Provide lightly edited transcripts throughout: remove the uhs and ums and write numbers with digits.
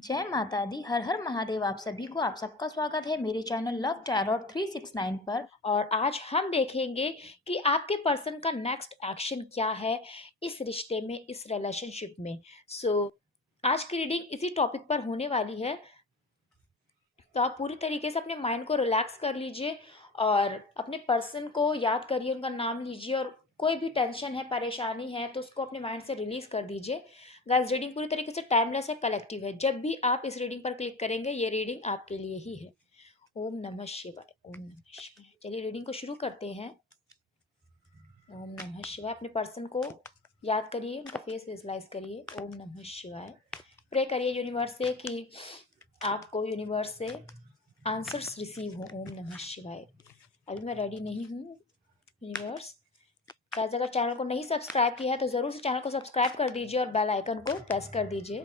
जय माता दी। हर हर महादेव। आप सभी को आप सबका स्वागत है मेरे चैनल लव टैरोट 369 पर। और आज हम देखेंगे कि आपके पर्सन का नेक्स्ट एक्शन क्या है इस रिश्ते में, इस रिलेशनशिप में। आज की रीडिंग इसी टॉपिक पर होने वाली है। तो आप पूरी तरीके से अपने माइंड को रिलैक्स कर लीजिए और अपने पर्सन को याद करिए, उनका नाम लीजिए और कोई भी टेंशन है, परेशानी है तो उसको अपने माइंड से रिलीज कर दीजिए। गाइस, रीडिंग पूरी तरीके से टाइमलेस है, कलेक्टिव है। जब भी आप इस रीडिंग पर क्लिक करेंगे ये रीडिंग आपके लिए ही है। ओम नमः शिवाय, ओम नमः शिवाय। चलिए रीडिंग को शुरू करते हैं। ओम नमः शिवाय। अपने पर्सन को याद करिए, उनका फेस विजुलाइज करिए। ओम नमः शिवाय। प्रे करिए यूनिवर्स से कि आपको यूनिवर्स से आंसर्स रिसीव हो। ओम नमः शिवाय। अभी मैं रेडी नहीं हूँ यूनिवर्स। गाइस, अगर चैनल को नहीं सब्सक्राइब किया है तो ज़रूर से चैनल को सब्सक्राइब कर दीजिए और बेल आइकन को प्रेस कर दीजिए।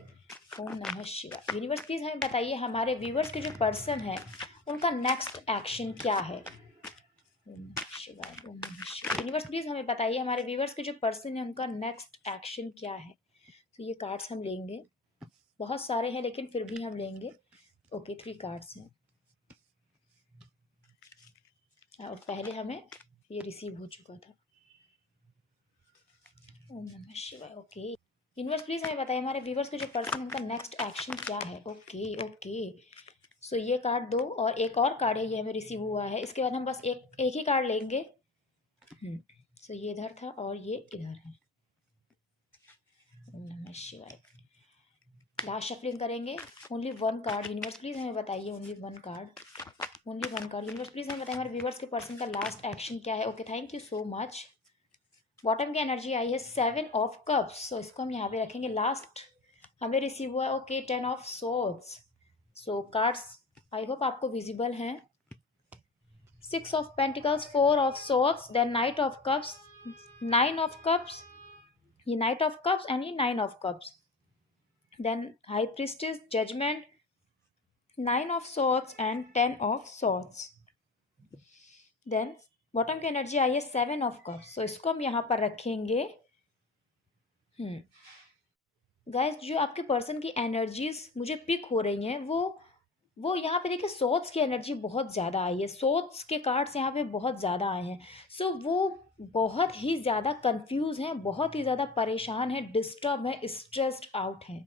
ओम नमः शिवाय। यूनिवर्स प्लीज़ हमें बताइए हमारे व्यूवर्स के जो पर्सन है उनका नेक्स्ट एक्शन क्या है। ओम नमः शिवाय, ओम नमः शिवाय। यूनिवर्स प्लीज़ हमें बताइए हमारे व्यूवर्स के जो पर्सन है उनका नेक्स्ट एक्शन क्या है। तो ये कार्ड्स हम लेंगे, बहुत सारे हैं लेकिन फिर भी हम लेंगे। ओके, 3 कार्ड्स हैं और पहले हमें ये रिसीव हो चुका था। ओम नमः शिवाय। ओके, यूनिवर्स प्लीज हमें बताइए हमारे व्यूवर्स के जो पर्सन उनका नेक्स्ट एक्शन क्या है। ओके ओके, सो ये कार्ड दो और एक और कार्ड है, ये हमें रिसीव हुआ है। इसके बाद हम बस एक ही कार्ड लेंगे। सो ये इधर था और ये इधर है। ओम नमः शिवाय। लास्ट शफलिंग करेंगे। Only 1 card. यूनिवर्स प्लीज हमें बताइए only 1 card, only 1 card. Universe please हमें बताइए हमारे व्यूवर्स के पर्सन का लास्ट एक्शन क्या है। Okay, thank you so much. Bottom की एनर्जी आई है 7 ऑफ कप्स। सो इसको हम यहाँ पे रखेंगे। लास्ट हमें रिसीव हुआ है okay 10 of swords. So cards I hope आपको विजिबल हैं। 6 of pentacles, 4 of swords, then knight of cups, 9 of cups, ये नाइट ऑफ कप्स एंड ये 9 of cups, then high priestess, judgement, 9 of swords and 10 of swords. Then bottom की energy आई है 7 of cups. सो इसको हम यहाँ पर रखेंगे। गाइस, जो आपके पर्सन की एनर्जीज मुझे पिक हो रही हैं वो यहाँ पे देखिए सोर्ड्स की एनर्जी बहुत ज़्यादा आई है। सोर्ड्स के कार्ड्स यहाँ पे बहुत ज़्यादा आए हैं। सो वो बहुत ही ज़्यादा कंफ्यूज हैं, बहुत ही ज़्यादा परेशान हैं, डिस्टर्ब हैं, स्ट्रेस्ड आउट हैं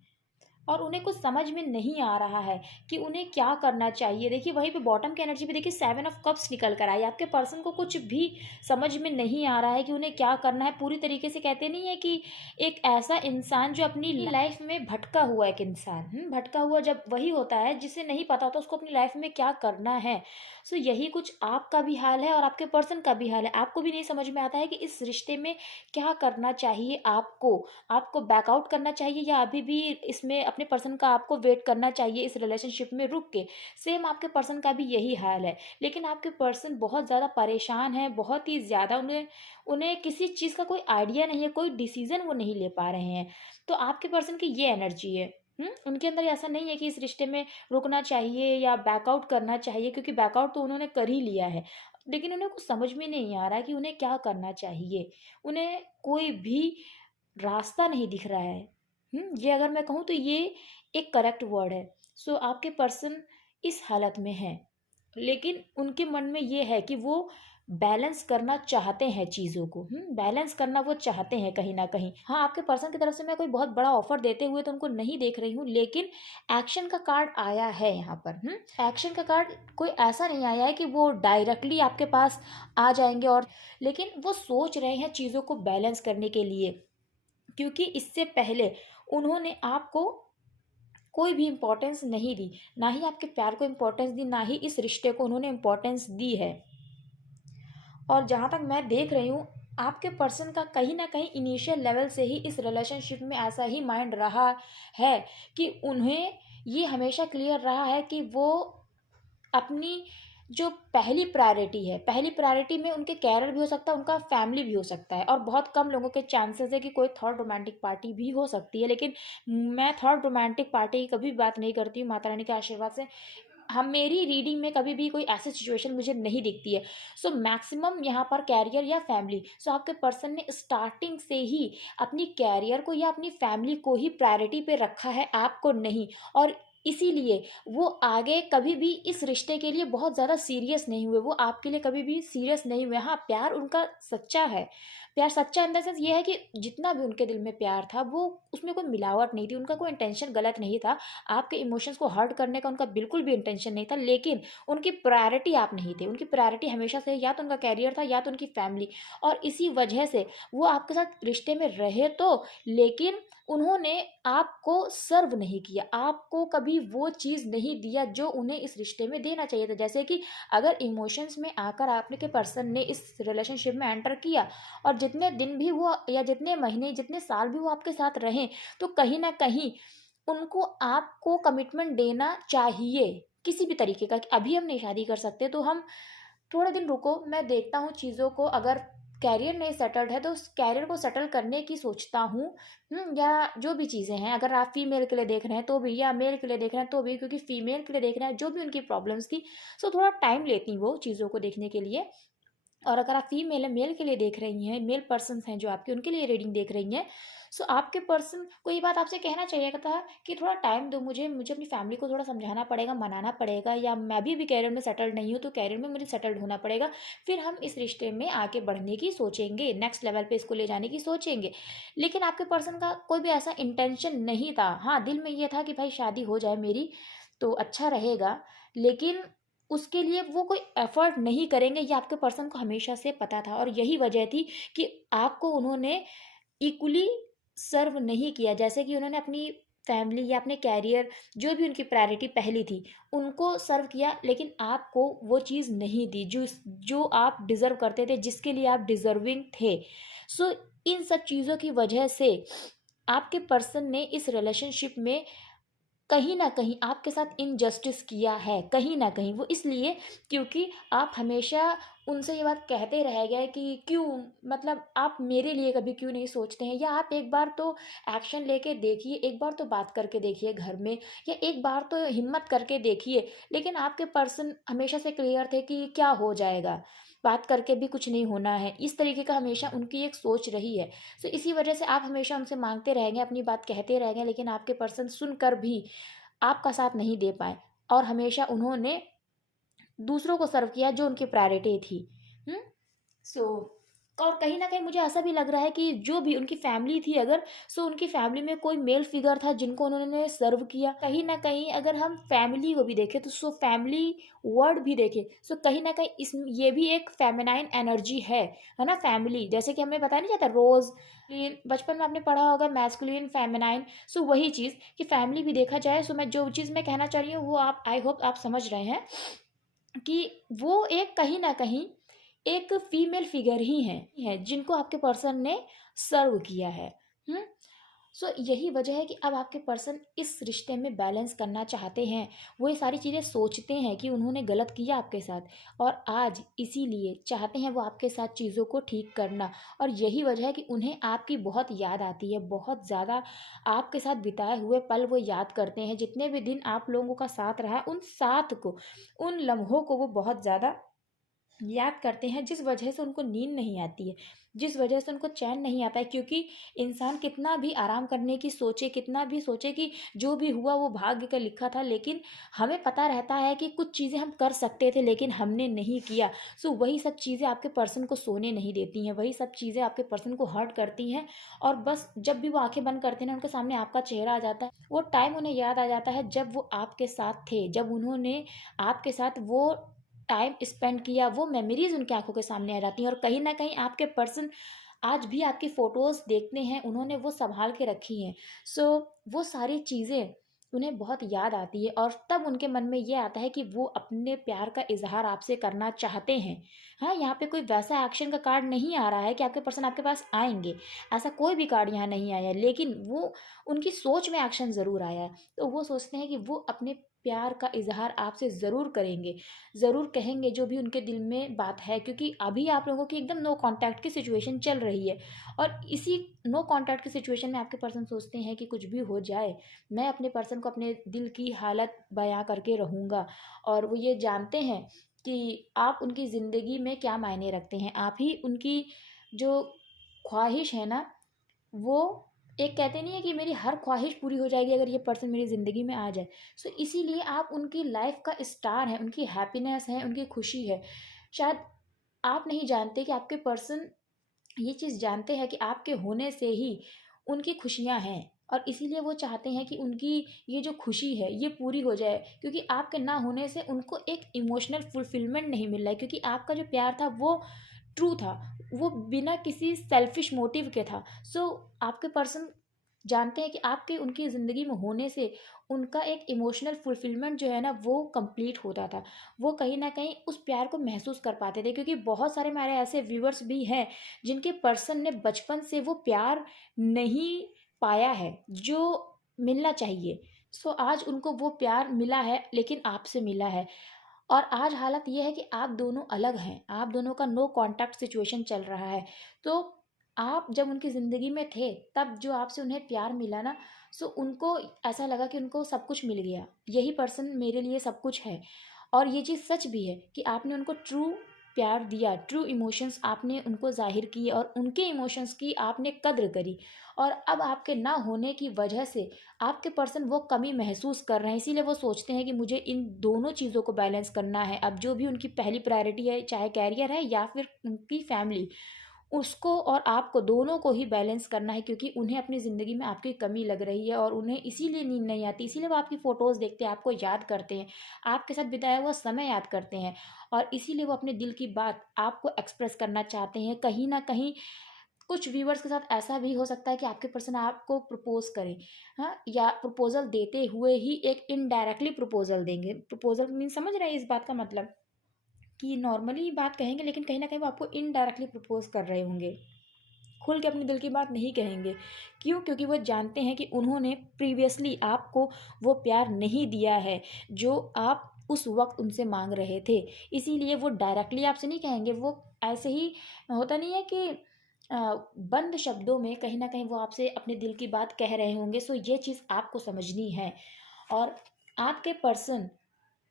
और उन्हें कुछ समझ में नहीं आ रहा है कि उन्हें क्या करना चाहिए। देखिए वहीं पे बॉटम की एनर्जी पे देखिए 7 ऑफ कप्स निकल कर आई। आपके पर्सन को कुछ भी समझ में नहीं आ रहा है कि उन्हें क्या करना है। पूरी तरीके से कहते नहीं है कि एक ऐसा इंसान जो अपनी लाइफ में भटका हुआ, एक इंसान भटका हुआ जब वही होता है जिसे नहीं पता होता उसको अपनी लाइफ में क्या करना है। सो यही कुछ आपका भी हाल है और आपके पर्सन का भी हाल है। आपको भी नहीं समझ में आता है कि इस रिश्ते में क्या करना चाहिए। आपको बैकआउट करना चाहिए या अभी भी इसमें अपने पर्सन का आपको वेट करना चाहिए इस रिलेशनशिप में रुक के। सेम आपके पर्सन का भी यही हाल है। लेकिन आपके पर्सन बहुत ज़्यादा परेशान है, बहुत ही ज़्यादा। उन्हें उन्हें किसी चीज़ का कोई आइडिया नहीं है, कोई डिसीजन वो नहीं ले पा रहे हैं। तो आपके पर्सन की ये एनर्जी है। उनके अंदर ऐसा नहीं है कि इस रिश्ते में रुकना चाहिए या बैकआउट करना चाहिए, क्योंकि बैकआउट तो उन्होंने कर ही लिया है। लेकिन उन्हें कुछ समझ में नहीं आ रहा है कि उन्हें क्या करना चाहिए। उन्हें कोई भी रास्ता नहीं दिख रहा है। ये अगर मैं कहूँ तो ये एक करेक्ट वर्ड है। सो आपके पर्सन इस हालत में हैं, लेकिन उनके मन में ये है कि वो बैलेंस करना चाहते हैं चीज़ों को। बैलेंस करना वो चाहते हैं कहीं ना कहीं। हाँ, आपके पर्सन की तरफ से मैं कोई बहुत बड़ा ऑफर देते हुए तो उनको नहीं देख रही हूँ, लेकिन एक्शन का कार्ड आया है यहाँ पर। एक्शन का कार्ड कोई ऐसा नहीं आया है कि वो डायरेक्टली आपके पास आ जाएंगे, और लेकिन वो सोच रहे हैं चीज़ों को बैलेंस करने के लिए, क्योंकि इससे पहले उन्होंने आपको कोई भी इम्पोर्टेंस नहीं दी, ना ही आपके प्यार को इम्पोर्टेंस दी, ना ही इस रिश्ते को उन्होंने इम्पोर्टेंस दी है। और जहाँ तक मैं देख रही हूँ आपके पर्सन का कहीं ना कहीं इनिशियल लेवल से ही इस रिलेशनशिप में ऐसा ही माइंड रहा है कि उन्हें ये हमेशा क्लियर रहा है कि वो अपनी जो पहली प्रायोरिटी है, पहली प्रायोरिटी में उनके कैरियर भी हो सकता है, उनका फैमिली भी हो सकता है, और बहुत कम लोगों के चांसेस है कि कोई थर्ड रोमांटिक पार्टी भी हो सकती है। लेकिन मैं थर्ड रोमांटिक पार्टी की कभी बात नहीं करती हूँ। माता रानी के आशीर्वाद से हम मेरी रीडिंग में कभी भी कोई ऐसी सिचुएशन मुझे नहीं दिखती है। सो मैक्सिमम यहाँ पर कैरियर या फैमिली। सो आपके पर्सन ने स्टार्टिंग से ही अपनी कैरियर को या अपनी फैमिली को ही प्रायोरिटी पे रखा है, आपको नहीं। और इसीलिए वो आगे कभी भी इस रिश्ते के लिए बहुत ज़्यादा सीरियस नहीं हुए, वो आपके लिए कभी भी सीरियस नहीं हुए। हाँ, प्यार उनका सच्चा है, प्यार सच्चा इन द सेंस ये है कि जितना भी उनके दिल में प्यार था, वो उसमें कोई मिलावट नहीं थी, उनका कोई इंटेंशन गलत नहीं था, आपके इमोशंस को हर्ट करने का उनका बिल्कुल भी इंटेंशन नहीं था, लेकिन उनकी प्रायोरिटी आप नहीं थे, उनकी प्रायोरिटी हमेशा से या तो उनका करियर था या तो उनकी फैमिली, और इसी वजह से वो आपके साथ रिश्ते में रहे तो, लेकिन उन्होंने आपको सर्व नहीं किया, आपको कभी वो चीज़ नहीं दिया जो उन्हें इस रिश्ते में देना चाहिए था। जैसे कि अगर इमोशंस में आकर आपने के पर्सन ने इस रिलेशनशिप में एंटर किया और जितने दिन भी वो या जितने महीने, जितने साल भी वो आपके साथ रहें, तो कहीं न कहीं उनको आपको कमिटमेंट देना चाहिए, किसी भी तरीके का कि अभी हम नहीं शादी कर सकते, तो हम थोड़े दिन रुको, मैं देखता हूँ चीज़ों को, अगर करियर नहीं सेटल्ड है तो उस करियर को सेटल करने की सोचता हूँ। या जो भी चीज़ें हैं, अगर आप फीमेल के लिए देख रहे हैं तो भी, या मेल के लिए देख रहे हैं तो भी, क्योंकि फीमेल के लिए देख रहे हैं जो भी उनकी प्रॉब्लम्स थी, सो थोड़ा टाइम लेती वो चीज़ों को देखने के लिए। और अगर आप फीमेल है, मेल के लिए देख रही हैं, मेल पर्सन्स हैं जो आपके, उनके लिए रीडिंग देख रही हैं, सो आपके पर्सन को ये बात आपसे कहना चाहिए था कि थोड़ा टाइम दो मुझे, मुझे अपनी फैमिली को थोड़ा समझाना पड़ेगा, मनाना पड़ेगा, या मैं भी अभी करियर में सेटल्ड नहीं हूँ तो करियर में मुझे सेटल्ड होना पड़ेगा, फिर हम इस रिश्ते में आगे बढ़ने की सोचेंगे, नेक्स्ट लेवल पे इसको ले जाने की सोचेंगे। लेकिन आपके पर्सन का कोई भी ऐसा इंटेंशन नहीं था। हाँ, दिल में ये था कि भाई शादी हो जाए मेरी तो अच्छा रहेगा, लेकिन उसके लिए वो कोई एफर्ट नहीं करेंगे, ये आपके पर्सन को हमेशा से पता था, और यही वजह थी कि आपको उन्होंने इक्वली सर्व नहीं किया। जैसे कि उन्होंने अपनी फैमिली या अपने कैरियर, जो भी उनकी प्रायोरिटी पहली थी, उनको सर्व किया, लेकिन आपको वो चीज़ नहीं दी जो जो आप डिज़र्व करते थे, जिसके लिए आप डिज़र्विंग थे। सो इन सब चीज़ों की वजह से आपके पर्सन ने इस रिलेशनशिप में कहीं न कहीं आपके साथ इनजस्टिस किया है, कहीं न कहीं। वो इसलिए क्योंकि आप हमेशा उनसे ये बात कहते रह गए कि क्यों, मतलब आप मेरे लिए कभी क्यों नहीं सोचते हैं, या आप एक बार तो एक्शन लेके देखिए, एक बार तो बात करके देखिए घर में, या एक बार तो हिम्मत करके देखिए। लेकिन आपके पर्सन हमेशा से क्लियर थे कि क्या हो जाएगा, बात करके भी कुछ नहीं होना है। इस तरीके का हमेशा उनकी एक सोच रही है। सो इसी वजह से आप हमेशा उनसे माँगते रह गए, अपनी बात कहते रह गए, लेकिन आपके पर्सन सुनकर भी आपका साथ नहीं दे पाए, और हमेशा उन्होंने दूसरों को सर्व किया जो उनकी प्रायोरिटी थी। हुँ? सो और कहीं न कहीं मुझे ऐसा भी लग रहा है कि जो भी उनकी फैमिली थी अगर, सो उनकी फैमिली में कोई मेल फिगर था जिनको उन्होंने सर्व किया। कहीं न कहीं अगर हम फैमिली को भी देखें तो सो फैमिली वर्ड भी देखें, सो कहीं न कहीं इस ये भी एक फेमिनाइन एनर्जी है ना? फैमिली जैसे कि हमें बताया नहीं जाता रोज़, ये बचपन में आपने पढ़ा होगा मैस्कुलिन, फेमिनाइन, सो वही चीज़ कि फैमिली भी देखा जाए, सो मैं जो चीज़ मैं कहना चाह रही हूँ वो आप आई होप आप समझ रहे हैं कि वो एक कहीं न कहीं एक फीमेल फिगर ही हैं जिनको आपके पर्सन ने सर्व किया है। हुँ? सो यही वजह है कि अब आपके पर्सन इस रिश्ते में बैलेंस करना चाहते हैं। वो ये सारी चीज़ें सोचते हैं कि उन्होंने गलत किया आपके साथ, और आज इसीलिए चाहते हैं वो आपके साथ चीज़ों को ठीक करना, और यही वजह है कि उन्हें आपकी बहुत याद आती है, बहुत ज़्यादा आपके साथ बिताए हुए पल वो याद करते हैं। जितने भी दिन आप लोगों का साथ रहा, उन साथ को, उन लम्हों को वो बहुत ज़्यादा याद करते हैं, जिस वजह से उनको नींद नहीं आती है, जिस वजह से उनको चैन नहीं आता है, क्योंकि इंसान कितना भी आराम करने की सोचे, कितना भी सोचे कि जो भी हुआ वो भाग्य का लिखा था, लेकिन हमें पता रहता है कि कुछ चीज़ें हम कर सकते थे लेकिन हमने नहीं किया। सो वही सब चीज़ें आपके पर्सन को सोने नहीं देती हैं, वही सब चीज़ें आपके पर्सन को हर्ट करती हैं, और बस जब भी वो आँखें बंद करते हैं ना, उनके सामने आपका चेहरा आ जाता है। वो टाइम उन्हें याद आ जाता है जब वो आपके साथ थे, जब उन्होंने आपके साथ वो टाइम स्पेंड किया, वो मेमोरीज़ उनकी आँखों के सामने आ जाती हैं, और कहीं न कहीं आपके पर्सन आज भी आपकी फ़ोटोज़ देखते हैं, उन्होंने वो सँभाल के रखी हैं। सो वो सारी चीज़ें उन्हें बहुत याद आती है, और तब उनके मन में ये आता है कि वो अपने प्यार का इज़हार आपसे करना चाहते हैं। हाँ, यहाँ पे कोई वैसा एक्शन का कार्ड नहीं आ रहा है कि आपके पर्सन आपके पास आएँगे, ऐसा कोई भी कार्ड यहाँ नहीं आया है, लेकिन वो उनकी सोच में एक्शन ज़रूर आया है। तो वो सोचते हैं कि वो अपने प्यार का इज़हार आपसे ज़रूर करेंगे, ज़रूर कहेंगे जो भी उनके दिल में बात है, क्योंकि अभी आप लोगों की एकदम नो कॉन्टैक्ट की सिचुएशन चल रही है, और इसी नो कॉन्टैक्ट की सिचुएशन में आपके पर्सन सोचते हैं कि कुछ भी हो जाए, मैं अपने पर्सन को अपने दिल की हालत बयाँ करके रहूँगा, और वो ये जानते हैं कि आप उनकी ज़िंदगी में क्या मायने रखते हैं। आप ही उनकी जो ख्वाहिश है ना, वो एक कहते नहीं है कि मेरी हर ख्वाहिश पूरी हो जाएगी अगर ये पर्सन मेरी ज़िंदगी में आ जाए। सो इसीलिए आप उनकी लाइफ़ का स्टार हैं, उनकी हैप्पीनेस है, उनकी खुशी है। शायद आप नहीं जानते कि आपके पर्सन ये चीज़ जानते हैं कि आपके होने से ही उनकी खुशियाँ हैं, और इसीलिए वो चाहते हैं कि उनकी ये जो खुशी है ये पूरी हो जाए, क्योंकि आपके ना होने से उनको एक इमोशनल फुलफिलमेंट नहीं मिल रहा है, क्योंकि आपका जो प्यार था वो ट्रू था, वो बिना किसी सेल्फिश मोटिव के था। सो आपके पर्सन जानते हैं कि आपके उनकी ज़िंदगी में होने से उनका एक इमोशनल फुलफिलमेंट जो है ना वो कंप्लीट होता था। वो कहीं न कहीं उस प्यार को महसूस कर पाते थे, क्योंकि बहुत सारे हमारे ऐसे व्यूअर्स भी हैं जिनके पर्सन ने बचपन से वो प्यार नहीं पाया है जो मिलना चाहिए। सो आज उनको वो प्यार मिला है, लेकिन आपसे मिला है। और आज हालत ये है कि आप दोनों अलग हैं, आप दोनों का नो कॉन्टैक्ट सिचुएशन चल रहा है। तो आप जब उनकी ज़िंदगी में थे, तब जो आपसे उन्हें प्यार मिला ना, सो उनको ऐसा लगा कि उनको सब कुछ मिल गया, यही पर्सन मेरे लिए सब कुछ है। और ये चीज़ सच भी है कि आपने उनको ट्रू प्यार दिया, ट्रू इमोशंस आपने उनको ज़ाहिर किए और उनके इमोशंस की आपने कद्र करी। और अब आपके ना होने की वजह से आपके पर्सन वो कमी महसूस कर रहे हैं, इसीलिए वो सोचते हैं कि मुझे इन दोनों चीज़ों को बैलेंस करना है। अब जो भी उनकी पहली प्रायोरिटी है, चाहे कैरियर है या फिर उनकी फैमिली, उसको और आपको दोनों को ही बैलेंस करना है, क्योंकि उन्हें अपनी ज़िंदगी में आपकी कमी लग रही है और उन्हें इसीलिए नींद नहीं आती, इसीलिए वो आपकी फ़ोटोज़ देखते हैं, आपको याद करते हैं, आपके साथ बिताया हुआ समय याद करते हैं, और इसीलिए वो अपने दिल की बात आपको एक्सप्रेस करना चाहते हैं। कहीं न कहीं कुछ व्यूअर्स के साथ ऐसा भी हो सकता है कि आपके पर्सन आपको प्रपोज़ करें, हाँ? या प्रपोज़ल देते हुए ही एक इनडायरेक्टली प्रपोज़ल देंगे। प्रपोज़ल मीन्स समझ रहे हैं इस बात का मतलब? कि नॉर्मली बात कहेंगे, लेकिन कहीं न कहीं वो आपको इनडायरेक्टली प्रपोज़ कर रहे होंगे। खुल के अपने दिल की बात नहीं कहेंगे। क्यों? क्योंकि वो जानते हैं कि उन्होंने प्रीवियसली आपको वो प्यार नहीं दिया है, जो आप उस वक़्त उनसे माँग रहे थे। इसीलिए वो डायरेक्टली आपसे नहीं कहेंगे, वो ऐसे ही होता नहीं है कि अ, बंद शब्दों में कहीं न कहीं वो आपसे अपने दिल की बात कह रहे होंगे। सो ये चीज़ आपको समझनी है। और आपके पर्सन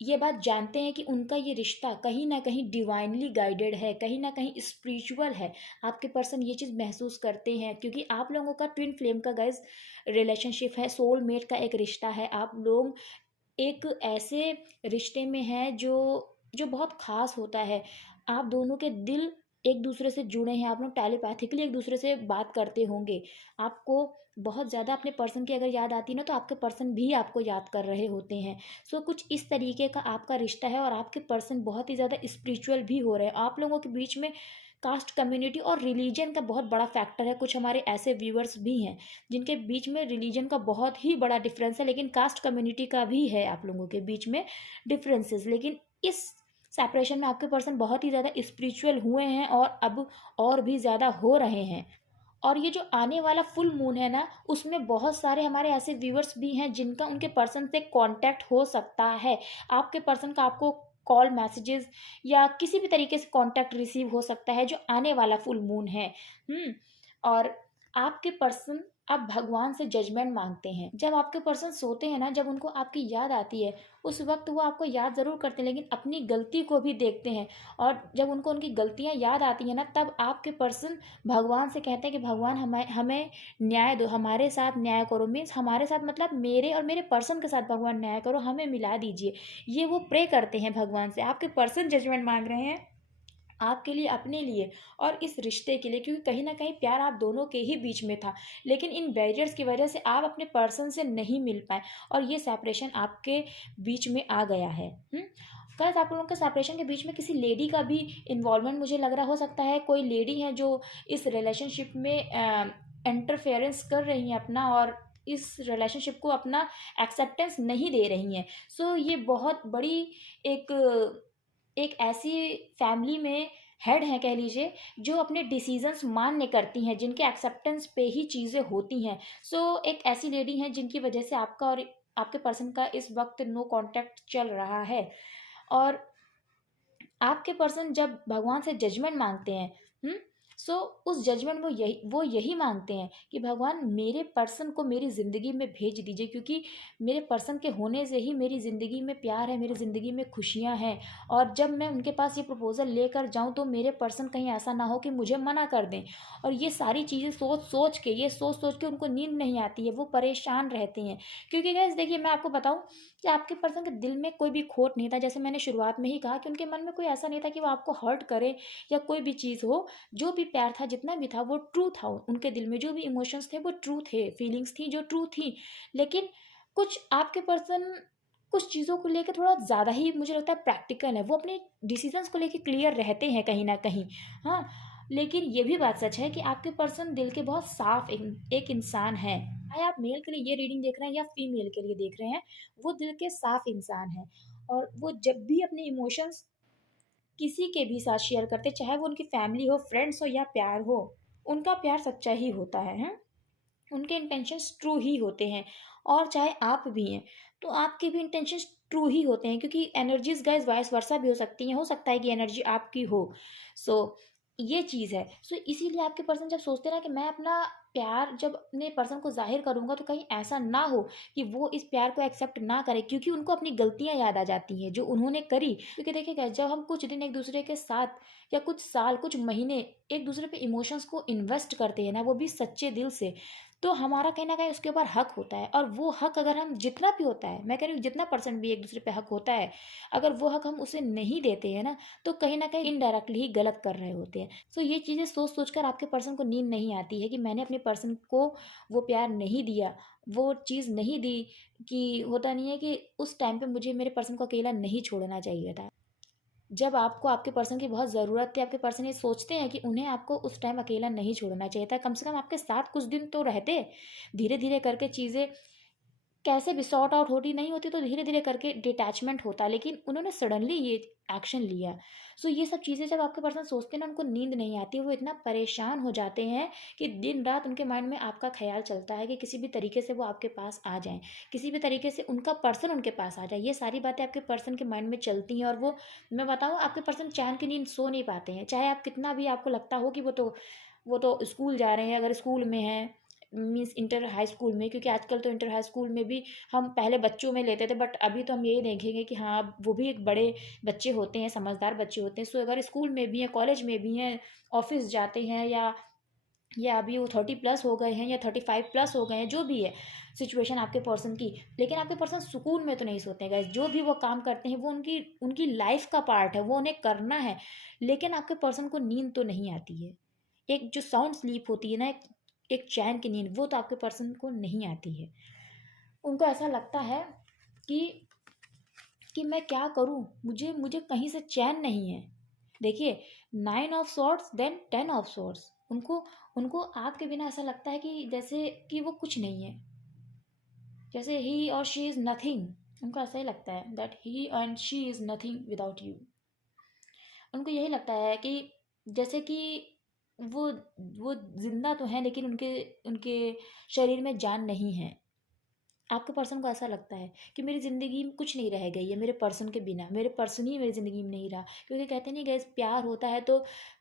ये बात जानते हैं कि उनका ये रिश्ता कहीं न कहीं डिवाइनली गाइडेड है, कहीं न कहीं स्पिरिचुअल है। आपके पर्सन ये चीज़ महसूस करते हैं, क्योंकि आप लोगों का ट्विन फ्लेम का गाइज़ रिलेशनशिप है, सोलमेट का एक रिश्ता है। आप लोग एक ऐसे रिश्ते में हैं जो जो बहुत ख़ास होता है। आप दोनों के दिल एक-दूसरे से जुड़े हैं, आप लोग टेलीपैथिकली एक-दूसरे से बात करते होंगे। आपको बहुत ज़्यादा अपने पर्सन की अगर याद आती है ना, तो आपके पर्सन भी आपको याद कर रहे होते हैं। सो कुछ इस तरीके का आपका रिश्ता है, और आपके पर्सन बहुत ही ज़्यादा स्पिरिचुअल भी हो रहे हैं। आप लोगों के बीच में कास्ट, कम्युनिटी और रिलीजन का बहुत बड़ा फैक्टर है। कुछ हमारे ऐसे व्यूअर्स भी हैं जिनके बीच में रिलीजन का बहुत ही बड़ा डिफरेंस है, लेकिन कास्ट कम्युनिटी का भी है आप लोगों के बीच में डिफरेंसेस। लेकिन इस सेपरेशन में आपके पर्सन बहुत ही ज़्यादा स्पिरिचुअल हुए हैं, और अब और भी ज़्यादा हो रहे हैं। और ये जो आने वाला फुल मून है ना, उसमें बहुत सारे हमारे ऐसे व्यूअर्स भी हैं जिनका उनके पर्सन से कांटेक्ट हो सकता है। आपके पर्सन का आपको कॉल, मैसेजेस या किसी भी तरीके से कांटेक्ट रिसीव हो सकता है जो आने वाला फुल मून है। और आपके पर्सन अब भगवान से जजमेंट माँगते हैं। जब आपके पर्सन सोते हैं ना, जब उनको आपकी याद आती है, उस वक़्त वो आपको याद ज़रूर करते हैं, लेकिन अपनी गलती को भी देखते हैं। और जब उनको उनकी गलतियाँ याद आती हैं ना, तब आपके पर्सन भगवान से कहते हैं कि भगवान हमें हमें न्याय दो, हमारे साथ न्याय करो। मीन्स हमारे साथ मतलब मेरे और मेरे पर्सन के साथ भगवान न्याय करो, हमें मिला दीजिए। ये वो प्रे करते हैं भगवान से। आपके पर्सन जजमेंट माँग रहे हैं आपके लिए, अपने लिए और इस रिश्ते के लिए, क्योंकि कहीं न कहीं प्यार आप दोनों के ही बीच में था। लेकिन इन बैरियर्स की वजह से आप अपने पर्सन से नहीं मिल पाए, और ये सेपरेशन आपके बीच में आ गया है। गाइस, आप लोगों के सेपरेशन के बीच में किसी लेडी का भी इन्वॉल्वमेंट मुझे लग रहा हो सकता है। कोई लेडी है जो इस रिलेशनशिप में इंटरफेरेंस कर रही हैं अपना, और इस रिलेशनशिप को अपना एक्सेप्टेंस नहीं दे रही हैं। सो ये बहुत बड़ी एक एक ऐसी फैमिली में हेड हैं कह लीजिए, जो अपने डिसीजंस मान्य करती हैं, जिनके एक्सेप्टेंस पे ही चीज़ें होती हैं। सो एक ऐसी लेडी हैं जिनकी वजह से आपका और आपके पर्सन का इस वक्त नो कांटेक्ट चल रहा है। और आपके पर्सन जब भगवान से जजमेंट मांगते हैं, सो उस जजमेंट में वो यही मांगते हैं कि भगवान मेरे पर्सन को मेरी ज़िंदगी में भेज दीजिए, क्योंकि मेरे पर्सन के होने से ही मेरी ज़िंदगी में प्यार है, मेरी ज़िंदगी में खुशियाँ हैं। और जब मैं उनके पास ये प्रपोज़ल लेकर जाऊँ तो मेरे पर्सन कहीं ऐसा ना हो कि मुझे मना कर दें। और ये सारी चीज़ें सोच सोच के उनको नींद नहीं आती है, वो परेशान रहते हैं। क्योंकि गाइस देखिए, मैं आपको बताऊँ कि आपके पर्सन के दिल में कोई भी खोट नहीं था। जैसे मैंने शुरुआत में ही कहा कि उनके मन में कोई ऐसा नहीं था कि वो आपको हर्ट करे या कोई भी चीज़ हो। जो भी प्यार था, जितना भी था, वो ट्रू था। उनके दिल में जो भी इमोशंस थे वो ट्रू थे, फीलिंग्स थी जो ट्रू थी। लेकिन कुछ आपके पर्सन कुछ चीज़ों को लेके थोड़ा ज़्यादा ही मुझे लगता है प्रैक्टिकल है। वो अपने डिसीजंस को लेके क्लियर रहते हैं कहीं न कहीं। हाँ, लेकिन ये भी बात सच है कि आपके पर्सन दिल के बहुत साफ एक इंसान है। चाहे आप मेल के लिए ये रीडिंग देख रहे हैं या फीमेल के लिए देख रहे हैं, वो दिल के साफ इंसान हैं। और वो जब भी अपने इमोशंस किसी के भी साथ शेयर करते, चाहे वो उनकी फैमिली हो, फ्रेंड्स हो या प्यार हो, उनका प्यार सच्चा ही होता है, हैं? उनके इंटेंशंस ट्रू ही होते हैं। और चाहे आप भी हैं, तो आपके भी इंटेंशंस ट्रू ही होते हैं, क्योंकि एनर्जीज़ गाइज़ वाइस वर्सा भी हो सकती हैं। हो सकता है कि एनर्जी आपकी हो। सो ये चीज़ है। सो इसीलिए आपके पर्सन जब सोचते हैं ना कि मैं अपना प्यार जब अपने पर्सन को ज़ाहिर करूँगा तो कहीं ऐसा ना हो कि वो इस प्यार को एक्सेप्ट ना करे, क्योंकि उनको अपनी गलतियाँ याद आ जाती हैं जो उन्होंने करी। क्योंकि देखिए गाइज़, जब हम कुछ दिन एक-दूसरे के साथ या कुछ साल, कुछ महीने एक-दूसरे पे इमोशंस को इन्वेस्ट करते हैं ना, वो भी सच्चे दिल से, तो हमारा कहीं न कहीं उसके ऊपर हक होता है। और वो हक अगर हम जितना भी होता है, मैं कह रही हूँ जितना परसेंट भी एक-दूसरे पे हक होता है, अगर वो हक हम उसे नहीं देते हैं ना, तो कहीं न कहीं इनडायरेक्टली ही गलत कर रहे होते हैं। सो ये चीज़ें सोच-सोच कर आपके पर्सन को नींद नहीं आती है कि मैंने अपने पर्सन को वो प्यार नहीं दिया, वो चीज़ नहीं दी। कि होता नहीं है कि उस टाइम पे मुझे मेरे पर्सन को अकेला नहीं छोड़ना चाहिए था। जब आपको आपके पर्सन की बहुत ज़रूरत थी, आपके पर्सन ये सोचते हैं कि उन्हें आपको उस टाइम अकेला नहीं छोड़ना चाहिए था। कम से कम आपके साथ कुछ दिन तो रहते। धीरे-धीरे करके चीज़ें कैसे भी सॉर्ट आउट होती नहीं होती, तो धीरे-धीरे करके डिटैचमेंट होता, लेकिन उन्होंने सडनली ये एक्शन लिया। सो ये सब चीज़ें जब आपके पर्सन सोचते हैं ना, उनको नींद नहीं आती, वो इतना परेशान हो जाते हैं कि दिन-रात उनके माइंड में आपका ख़्याल चलता है कि किसी भी तरीके से वो आपके पास आ जाएँ, किसी भी तरीके से उनका पर्सन उनके पास आ जाए। ये सारी बातें आपके पर्सन के माइंड में चलती हैं, और वो, मैं बताऊँ, आपके पर्सन चैन की नींद सो नहीं पाते हैं। चाहे आप कितना भी आपको लगता हो कि वो तो स्कूल जा रहे हैं, अगर स्कूल में हैं, मीन्स इंटर हाई स्कूल में, क्योंकि आजकल तो इंटर हाई स्कूल में भी हम पहले बच्चों में लेते थे, बट अभी तो हम यही देखेंगे कि हाँ, अब वो भी एक बड़े बच्चे होते हैं, समझदार बच्चे होते हैं। सो अगर स्कूल में भी हैं, कॉलेज में भी हैं, ऑफिस जाते हैं, या अभी वो 30+ हो गए हैं या 35+ हो गए हैं, जो भी है सिचुएशन आपके पर्सन की, लेकिन आपके पर्सन सुकून में तो नहीं सोते हैं गाइस। जो भी वो काम करते हैं वो उनकी उनकी लाइफ का पार्ट है, वो उन्हें करना है। लेकिन आपके पर्सन को नींद तो नहीं आती है। एक जो साउंड स्लीप होती है ना, एक चैन की नींद, वो तो आपके पर्सन को नहीं आती है। उनको ऐसा लगता है कि मैं क्या करूँ? मुझे मुझे कहीं से चैन नहीं है। देखिए, 9 of swords then 10 of swords, उनको उनको आपके बिना ऐसा लगता है कि जैसे कि वो कुछ नहीं है। जैसे ही और शी इज़ नथिंग, उनको ऐसा ही लगता है that he and she is nothing without you. उनको यही लगता है कि जैसे कि वो वो ज़िंदा तो हैं, लेकिन उनके उनके शरीर में जान नहीं है। आपके पर्सन को ऐसा लगता है कि मेरी ज़िंदगी में कुछ नहीं रह गई है मेरे पर्सन के बिना, मेरे पर्सन ही मेरी ज़िंदगी में नहीं रहा। क्योंकि कहते नहीं गाइस, प्यार होता है तो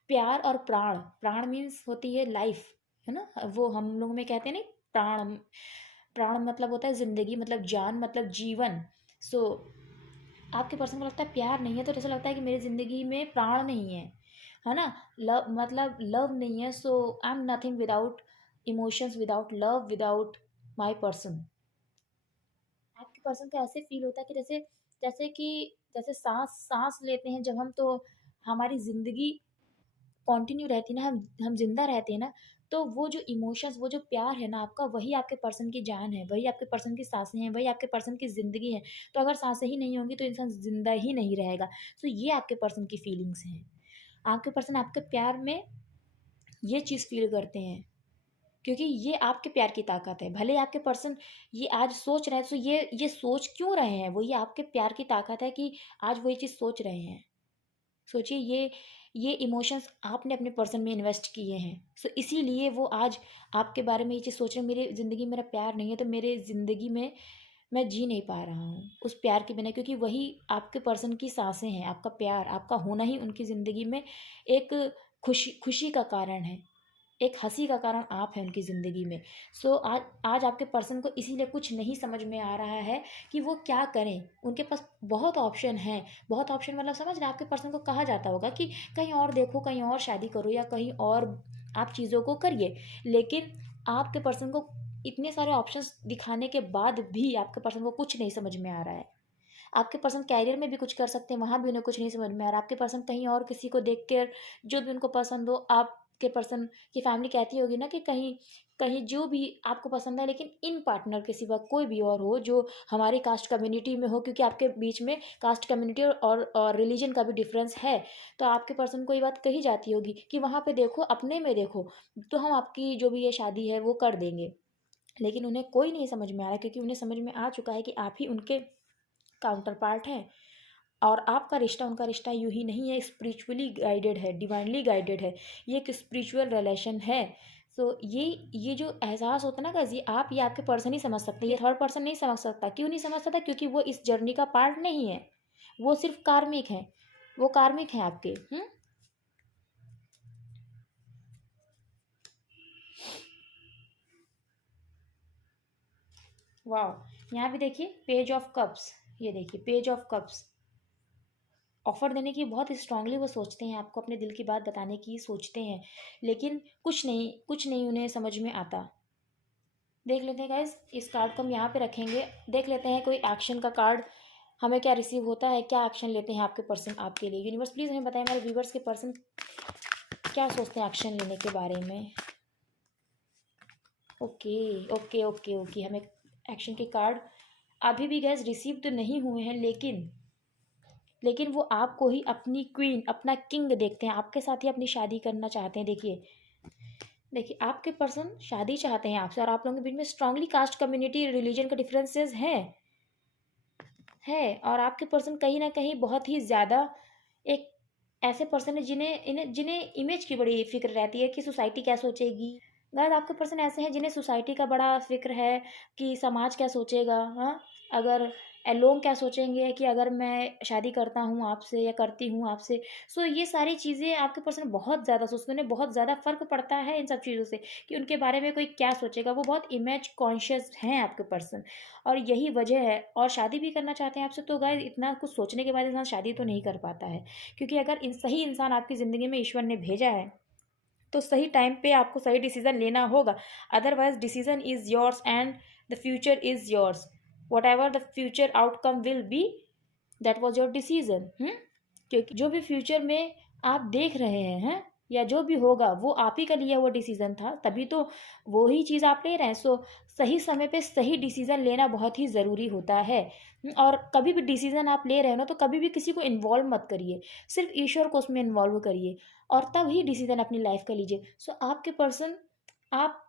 प्यार और प्राण, प्राण मीन्स होती है लाइफ, है ना? वो हम लोग में कहते हैं नहीं, प्राण, प्राण मतलब होता है ज़िंदगी, मतलब जान, मतलब जीवन। सो आपके पर्सन को लगता है प्यार नहीं है, तो ऐसा लगता है कि मेरी ज़िंदगी में प्राण नहीं है ना? लव मतलब लव नहीं है। So I am nothing without emotions, without love, without my person. आपके पर्सन को ऐसे फ़ील होता है कि जैसे जैसे कि जैसे साँस लेते हैं जब हम, तो हमारी ज़िंदगी कंटिन्यू रहती है ना, हम ज़िंदा रहते हैं ना, तो वो जो इमोशंस, वो जो प्यार है ना आपका, वही आपके पर्सन की जान है, वही आपके पर्सन की साँसें हैं, वही आपके पर्सन की ज़िंदगी है। तो अगर साँसें ही नहीं होंगी तो इंसान ज़िंदा ही नहीं रहेगा। तो ये आपके पर्सन की फीलिंग्स हैं। आपके पर्सन आपके प्यार में ये चीज़ फ़ील करते हैं। क्योंकि ये आपके प्यार की ताकत है। भले ही आपके पर्सन ये आज सोच रहे हैं, तो ये सोच क्यों रहे हैं? वो ये आपके प्यार की ताकत है कि आज वो ये चीज़ सोच रहे हैं। सोचिए, ये इमोशंस आपने अपने पर्सन में इन्वेस्ट किए हैं। सो इसीलिए वो आज आपके बारे में ये चीज़ सोच रहे हैं, मेरी ज़िंदगी में मेरा प्यार नहीं है, तो मेरे ज़िंदगी में मैं जी नहीं पा रहा हूँ उस प्यार के बिना, क्योंकि वही आपके पर्सन की साँसें हैं, आपका प्यार, आपका होना ही उनकी ज़िंदगी में एक खुशी खुशी का कारण है, एक हंसी का कारण आप हैं उनकी ज़िंदगी में। सो आज आज आपके पर्सन को इसीलिए कुछ नहीं समझ में आ रहा है कि वो क्या करें। उनके पास बहुत ऑप्शन हैं, बहुत ऑप्शन मतलब समझ रहे हैं, आपके पर्सन को कहा जाता होगा कि कहीं और देखो, कहीं और शादी करो या कहीं और आप चीज़ों को करिए। लेकिन आपके पर्सन को इतने सारे ऑप्शंस दिखाने के बाद भी आपके पर्सन को कुछ नहीं समझ में आ रहा है। आपके पर्सन कैरियर में भी कुछ कर सकते हैं, वहाँ भी उन्हें कुछ नहीं समझ में आ रहा। आपके पर्सन कहीं और किसी को देख कर जो भी उनको पसंद हो, आपके पर्सन की फैमिली कहती होगी ना कि कहीं कहीं जो भी आपको पसंद है, लेकिन इन पार्टनर के सिवा कोई भी और हो जो हमारी कास्ट कम्युनिटी में हो, क्योंकि आपके बीच में कास्ट कम्युनिटी और रिलीजन का भी डिफरेंस है। तो आपके पर्सन को ये बात कही जाती होगी कि वहाँ पे देखो, अपने में देखो, तो हम आपकी जो भी ये शादी है वो कर देंगे। लेकिन उन्हें कोई नहीं समझ में आ रहा, क्योंकि उन्हें समझ में आ चुका है कि आप ही उनके काउंटर पार्ट हैं। और आपका रिश्ता उनका रिश्ता यूं ही नहीं है, स्पिरिचुअली गाइडेड है, डिवाइनली गाइडेड है। ये एक स्पिरिचुअल रिलेशन है। सो ये जो एहसास होता है ना गाइस, ये आपके पर्सन ही समझ सकते हैं, ये थर्ड पर्सन नहीं समझ सकता। क्यों नहीं समझ सकता? क्योंकि वो इस जर्नी का पार्ट नहीं है, वो सिर्फ कार्मिक है, वो कार्मिक है आपके। वाह, यहाँ भी देखिए पेज ऑफ कप्स, ये देखिए पेज ऑफ कप्स। ऑफ़र देने की बहुत स्ट्रांगली वो सोचते हैं, आपको अपने दिल की बात बताने की सोचते हैं, लेकिन कुछ नहीं उन्हें समझ में आता। देख लेते हैं गाइस, इस कार्ड को हम यहाँ पे रखेंगे। देख लेते हैं कोई एक्शन का कार्ड हमें क्या रिसीव होता है, क्या एक्शन लेते हैं आपके पर्सन आपके लिए। यूनिवर्स प्लीज़ हमें बताएं हमारे व्यूवर्स के पर्सन क्या सोचते हैं एक्शन लेने के बारे में। ओके ओके ओके ओके, हमें एक्शन के कार्ड अभी भी गैस रिसीव तो नहीं हुए हैं, लेकिन वो आपको ही अपनी क्वीन, अपना किंग देखते हैं, आपके साथ ही अपनी शादी करना चाहते हैं। देखिए देखिए, आपके पर्सन शादी चाहते हैं आपसे, और आप लोगों के बीच में स्ट्रांगली कास्ट कम्युनिटी रिलीजन का डिफरेंसेस है। और आपके पर्सन कहीं ना कहीं बहुत ही ज़्यादा एक ऐसे पर्सन है जिन्हें इमेज की बड़ी फिक्र रहती है कि सोसाइटी क्या सोचेगी। गाइस, आपके पर्सन ऐसे हैं जिन्हें सोसाइटी का बड़ा फिक्र है कि समाज क्या सोचेगा। हाँ, अगर लोग क्या सोचेंगे कि अगर मैं शादी करता हूँ आपसे या करती हूँ आपसे। सो ये सारी चीज़ें आपके पर्सन बहुत ज़्यादा सोचते हैं, उन्हें बहुत ज़्यादा फ़र्क पड़ता है इन सब चीज़ों से कि उनके बारे में कोई क्या सोचेगा। वो बहुत इमेज कॉन्शियस हैं आपके पर्सन, और यही वजह है। और शादी भी करना चाहते हैं आपसे। तो गाइस, इतना कुछ सोचने के बाद इंसान शादी तो नहीं कर पाता है, क्योंकि अगर सही इंसान आपकी ज़िंदगी में ईश्वर ने भेजा है तो सही टाइम पे आपको सही डिसीजन लेना होगा। Otherwise decision is yours and the future is yours. What ever the future outcome will be, that was your decision. क्योंकि जो भी फ्यूचर में आप देख रहे हैं या जो भी होगा वो आप ही का लिया हुआ डिसीजन था, तभी तो वो ही चीज़ आप ले रहे हैं। सो सही समय पे सही डिसीजन लेना बहुत ही ज़रूरी होता है। और कभी भी डिसीजन आप ले रहे हो ना, तो कभी भी किसी को इन्वॉल्व मत करिए, सिर्फ ईश्वर को उसमें इन्वॉल्व करिए, और तब ही डिसीजन अपनी लाइफ का लीजिए। सो आपके पर्सन, आप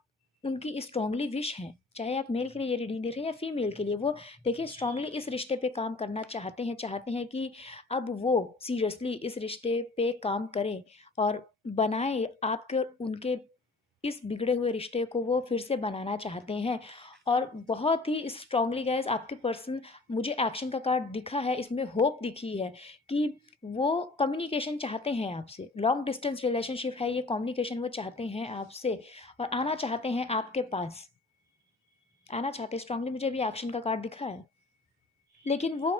उनकी स्ट्रांगली विश हैं, चाहे आप मेल के लिए ये रीडिंग देख रहे हैं या फीमेल के लिए, वो देखिए स्ट्रांगली इस रिश्ते पे काम करना चाहते हैं कि अब वो सीरियसली इस रिश्ते पे काम करें और बनाए आपके और उनके इस बिगड़े हुए रिश्ते को वो फिर से बनाना चाहते हैं। और बहुत ही स्ट्रांगली गाइस, आपके पर्सन, मुझे एक्शन का कार्ड दिखा है, इसमें होप दिखी है कि वो कम्युनिकेशन चाहते हैं आपसे। लॉन्ग डिस्टेंस रिलेशनशिप है ये, कम्युनिकेशन वो चाहते हैं आपसे और आना चाहते हैं आपके पास, आना चाहते हैं स्ट्रांगली। मुझे अभी एक्शन का कार्ड दिखा है, लेकिन वो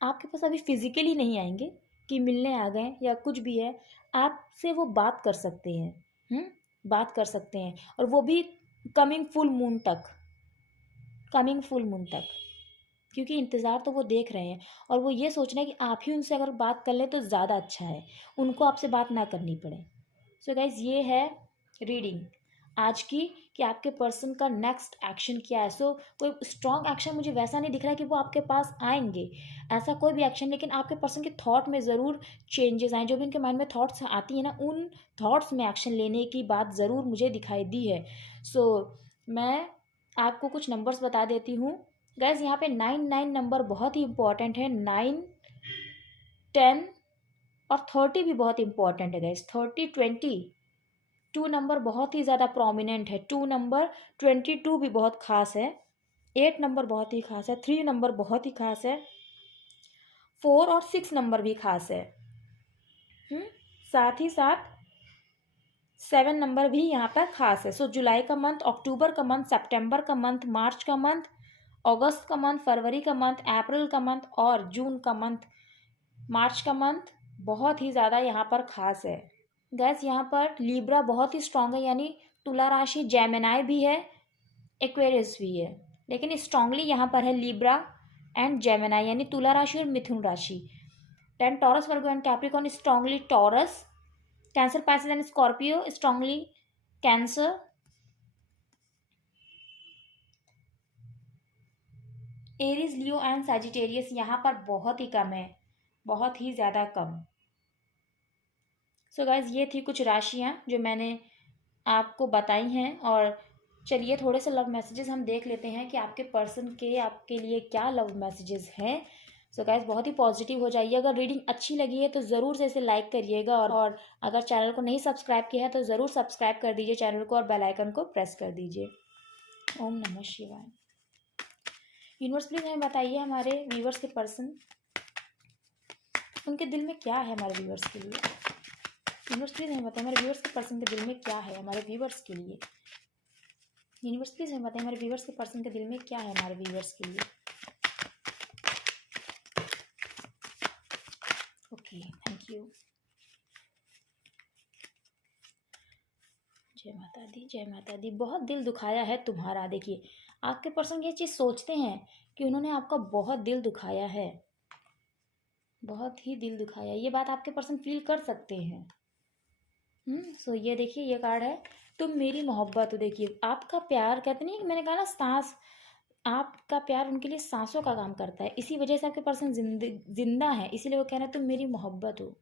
आपके पास अभी फिजिकली नहीं आएंगे कि मिलने आ गए या कुछ भी है। आपसे वो बात कर सकते हैं, बात कर सकते हैं, और वो भी कमिंग फुल मून तक, कमिंग फुल मून तक। क्योंकि इंतज़ार तो वो देख रहे हैं, और वो ये सोच रहे हैं कि आप ही उनसे अगर बात कर लें तो ज़्यादा अच्छा है, उनको आपसे बात ना करनी पड़े। सो गाइज, ये है रीडिंग आज की कि आपके पर्सन का नेक्स्ट एक्शन क्या है। सो कोई स्ट्रॉन्ग एक्शन मुझे वैसा नहीं दिख रहा है कि वो आपके पास आएंगे, ऐसा कोई भी एक्शन, लेकिन आपके पर्सन के थॉट में ज़रूर चेंजेस आए। जो भी उनके माइंड में थॉट्स आती है ना, उन थॉट्स में एक्शन लेने की बात ज़रूर मुझे दिखाई दी है। सो मैं आपको कुछ नंबर्स बता देती हूँ गैस। यहाँ पे 99 नंबर बहुत ही इंपॉर्टेंट है, 9, 10 और 30 भी बहुत इंपॉर्टेंट है गैस। 30, 20, 2 नंबर बहुत ही ज़्यादा प्रोमिनेंट है। 2 नंबर, 22 भी बहुत खास है। 8 नंबर बहुत ही खास है। 3 नंबर बहुत ही खास है। 4 और 6 नंबर भी खास है। साथ ही साथ 7 नंबर भी यहाँ पर खास है। सो जुलाई का मंथ, अक्टूबर का मंथ, सितंबर का मंथ, मार्च का मंथ, अगस्त का मंथ, फरवरी का मंथ, अप्रैल का मंथ और जून का मंथ, मार्च का मंथ बहुत ही ज़्यादा यहाँ पर खास है। गैस यहाँ पर लिब्रा बहुत ही स्ट्रांग है, यानी तुला राशि, जेमिनाई भी है, एक्वेरियस भी है, लेकिन स्ट्रांगली यहाँ पर है लिब्रा एंड जेमिनाई, यानी तुला राशि और मिथुन राशि। Then Taurus, Virgo and Capricorn strongly Taurus, Cancer, Pisces and Scorpio strongly Cancer, Aries, Leo and Sagittarius यहाँ पर बहुत ही कम है, बहुत ही ज़्यादा कम। सो गाइज ये थी कुछ राशियाँ जो मैंने आपको बताई हैं। और चलिए थोड़े से लव मैसेजेस हम देख लेते हैं कि आपके पर्सन के आपके लिए क्या लव मैसेजेस हैं। सो गाइज बहुत ही पॉजिटिव हो जाइए। अगर रीडिंग अच्छी लगी है तो ज़रूर से इसे लाइक करिएगा, और अगर चैनल को नहीं सब्सक्राइब किया है तो ज़रूर सब्सक्राइब कर दीजिए चैनल को और बेल आइकन को प्रेस कर दीजिए। ओम नमः शिवाय। यूनिवर्स प्लीज हमें बताइए हमारे व्यूवर्स के पर्सन, उनके दिल में क्या है हमारे व्यूवर्स के लिए। यूनिवर्स प्लीज हमें बताइए हमारे व्यूवर्स के पर्सन के दिल में क्या है हमारे व्यूवर्स के लिए। यूनिवर्स प्लीज हमें बताइए हमारे व्यूवर्स के पर्सन के दिल में क्या है हमारे व्यूवर्स के लिए। Okay, thank you. जय माता दी, जय माता दी। बहुत दिल दुखाया है तुम्हारा। देखिए आपके पर्सन ये चीज़ सोचते हैं कि उन्होंने आपका बहुत दिल दुखाया है, बहुत ही दिल दुखाया। ये बात आपके पर्सन फील कर सकते हैं। सो ये देखिए ये कार्ड है, तुम मेरी मोहब्बत हो। देखिए आपका प्यार, कहते नहीं, मैंने कहा ना सांस, आपका प्यार उनके लिए सांसों का काम करता है। इसी वजह से आपके पर्सन जिंदा है, इसीलिए वो कह रहे हैं तुम मेरी मोहब्बत हो।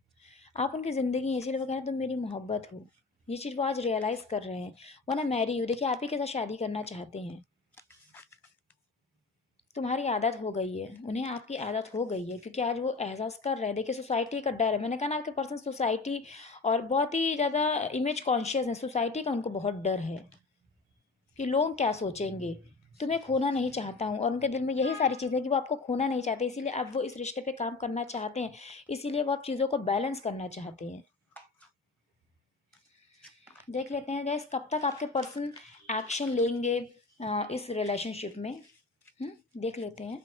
आप उनकी ज़िंदगी है, इसीलिए वो कह रहे हैं तुम मेरी मोहब्बत हो। ये चीज़ वो आज रियलाइज़ कर रहे हैं। वो ना मैरी यू, देखिए आप ही के साथ शादी करना चाहते हैं। तुम्हारी आदत हो गई है, उन्हें आपकी आदत हो गई है, क्योंकि आज वो एहसास कर रहे हैं। देखिए सोसाइटी का डर है, मैंने कहा ना आपके पर्सन सोसाइटी और बहुत ही ज़्यादा इमेज कॉन्शियस है। सोसाइटी का उनको बहुत डर है कि लोग क्या सोचेंगे। तुम्हें खोना नहीं चाहता हूँ, और उनके दिल में यही सारी चीज़ें कि वो आपको खोना नहीं चाहते, इसीलिए अब वो इस रिश्ते पे काम करना चाहते हैं, इसीलिए वो आप चीज़ों को बैलेंस करना चाहते हैं। देख लेते हैं गैस कब तक आपके पर्सन एक्शन लेंगे इस रिलेशनशिप में। देख लेते हैं।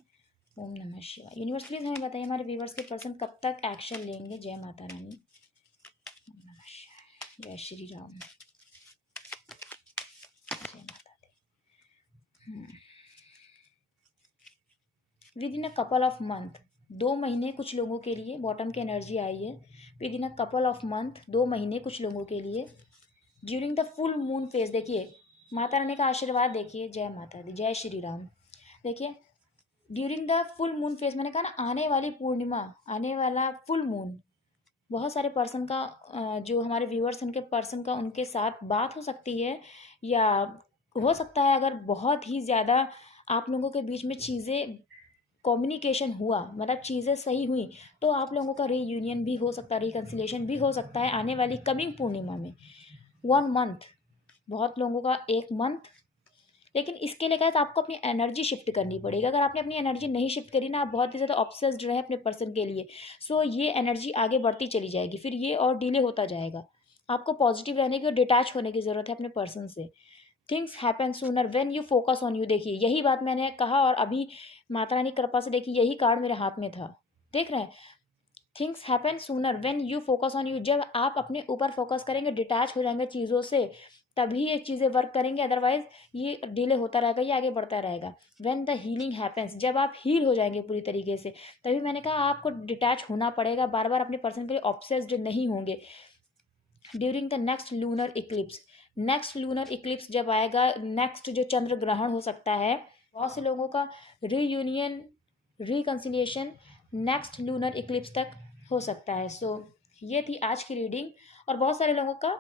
ओम नमः शिवाय। यूनिवर्स प्लीज हमें बताइए हमारे व्यूवर्स के पर्सन कब तक एक्शन लेंगे। जय माता रानी। ओम नमः शिवाय। जय श्री राम। जय माता दी। With in a couple of month, 2 महीने कुछ लोगों के लिए बॉटम की एनर्जी आई है। With in a couple of month, 2 महीने कुछ लोगों के लिए। During the full moon phase, देखिए माता रानी का आशीर्वाद देखिए। जय माता दी, जय श्री राम। देखिए during the full moon phase, मैंने कहा ना आने वाली पूर्णिमा, आने वाला फुल मून, बहुत सारे पर्सन का जो हमारे व्यूअर्स उनके पर्सन का उनके साथ बात हो सकती है, या हो सकता है अगर बहुत ही ज़्यादा आप लोगों के बीच में चीज़ें कम्युनिकेशन हुआ, मतलब चीज़ें सही हुई, तो आप लोगों का रीयूनियन भी हो सकता है, रिकन्सिलेशन भी हो सकता है आने वाली कमिंग पूर्णिमा में। 1 मंथ, बहुत लोगों का 1 मंथ। लेकिन इसके लिए गाइस आपको अपनी एनर्जी शिफ्ट करनी पड़ेगी। अगर आपने अपनी एनर्जी नहीं शिफ्ट करी ना, आप बहुत ही ज़्यादा ऑब्सेस्ड रहे अपने पर्सन के लिए, सो ये एनर्जी आगे बढ़ती चली जाएगी, फिर ये और डिले होता जाएगा। आपको पॉजिटिव रहने की और डिटैच होने की ज़रूरत है अपने पर्सन से। Things happen sooner when you focus on you. देखिए यही बात मैंने कहा, और अभी माता रानी कृपा से देखिए यही कार्ड मेरे हाथ में था, देख रहे हैं। Things happen sooner when you focus on you. जब आप अपने ऊपर फोकस करेंगे, डिटैच हो जाएंगे चीज़ों से, तभी ये चीज़ें वर्क करेंगे, अदरवाइज ये डिले होता रहेगा, ये आगे बढ़ता रहेगा। व्हेन द हीलिंग हैपन्स, जब आप हील हो जाएंगे पूरी तरीके से, तभी मैंने कहा आपको डिटैच होना पड़ेगा, बार बार अपने पर्सन के लिए ऑब्सेस्ड नहीं होंगे। During the next lunar Eclipse, next lunar Eclipse जब आएगा, नेक्स्ट जो चंद्र ग्रहण हो सकता है, बहुत से लोगों का reunion, reconciliation next lunar Eclipse तक हो सकता है। सो ये थी आज की रीडिंग, और बहुत सारे लोगों का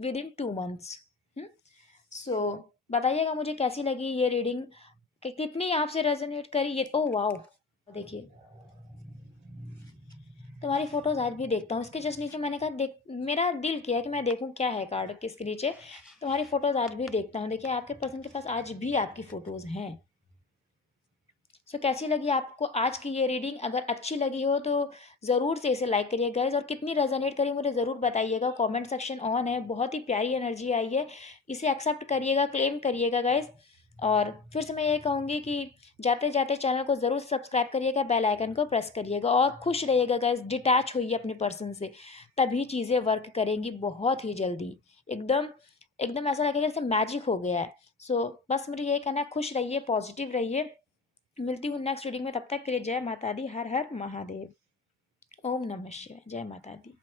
विद इन 2 मंथ्स। सो बताइएगा मुझे कैसी लगी ये रीडिंग, कि कितनी आपसे रेजोनेट करी ये। ओ वाओ, देखिए तुम्हारी फोटोज आज भी देखता हूँ। इसके जस्ट नीचे मैंने कहा देख, मेरा दिल किया कि मैं देखूँ क्या है कार्ड किसके नीचे। तुम्हारी फोटोज आज भी देखता हूँ। देखिए आपके पर्सन के पास आज भी आपकी फ़ोटोज़ हैं। सो कैसी लगी आपको आज की ये रीडिंग? अगर अच्छी लगी हो तो ज़रूर से इसे लाइक करिए गाइज़, और कितनी रेजोनेट करी मुझे ज़रूर बताइएगा, कमेंट सेक्शन ऑन है, बहुत ही प्यारी एनर्जी आई है, इसे एक्सेप्ट करिएगा, क्लेम करिएगा गाइज़। और फिर से मैं ये कहूँगी कि जाते जाते चैनल को ज़रूर सब्सक्राइब करिएगा, बेल आइकन को प्रेस करिएगा, और खुश रहिएगा गाइज़, डिटैच होइए अपने पर्सन से, तभी चीज़ें वर्क करेंगी बहुत ही जल्दी। एकदम एकदम ऐसा लगेगा जैसे मैजिक हो गया है। सो बस मुझे यही कहना है, खुश रहिए, पॉजिटिव रहिए। मिलती हूँ नेक्स्ट रीडिंग में, तब तक के लिए जय माता दी, हर हर महादेव। ओम नमः शिवाय, जय माता दी।